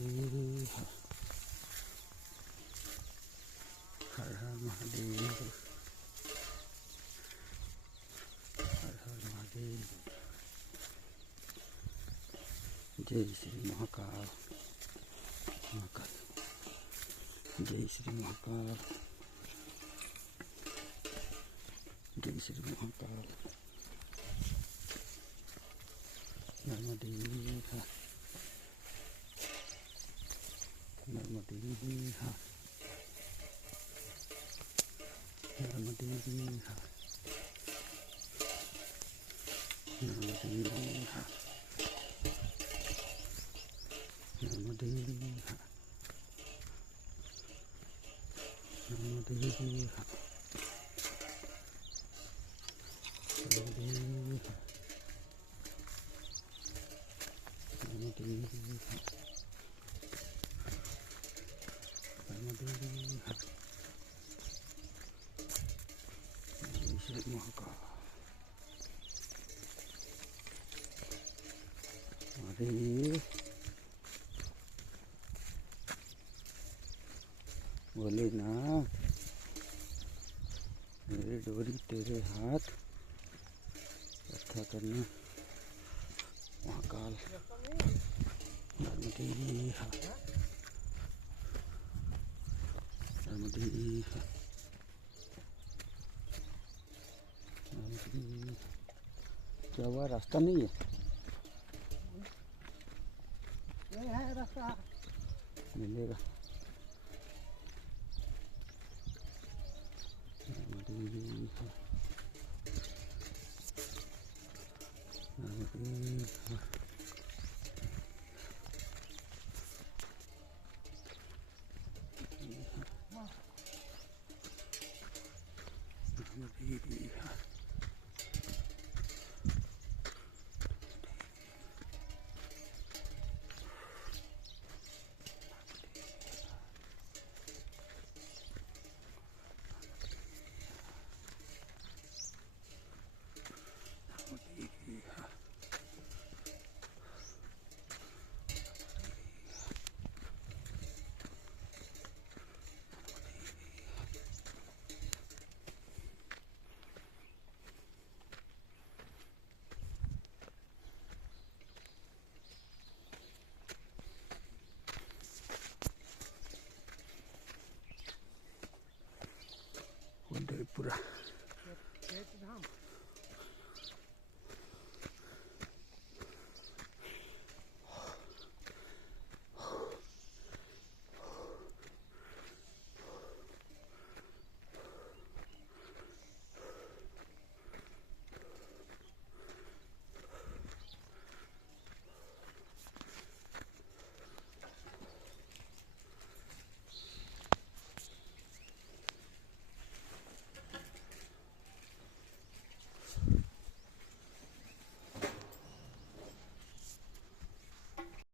महादेव, हर हर महादेव, हर हर महादेव। जय श्री महाकाल, महाकाल, जय श्री महाकाल, जय श्री महाकाल। नर्मदे हा, नर्मदे हा, नर्मदे हा, नर्मदे हा, नर्मदे हा, नर्मदे हा, नर्मदे हा, नर्मदे हा, नर्मदे हा। जय श्री महाकाल। अरे बोले ना, मेरी डोरी तेरे हाथ, रक्षा करना महाकाल। नर्मदे हा, नर्मदे हा, नर्मदे। क्या हुआ, रास्ता नहीं है? ये है रास्ता, मिलेगा। नर्मदे हा, नर्मदे हा, नर्मदे हा। उदयपुरा खेत धाम।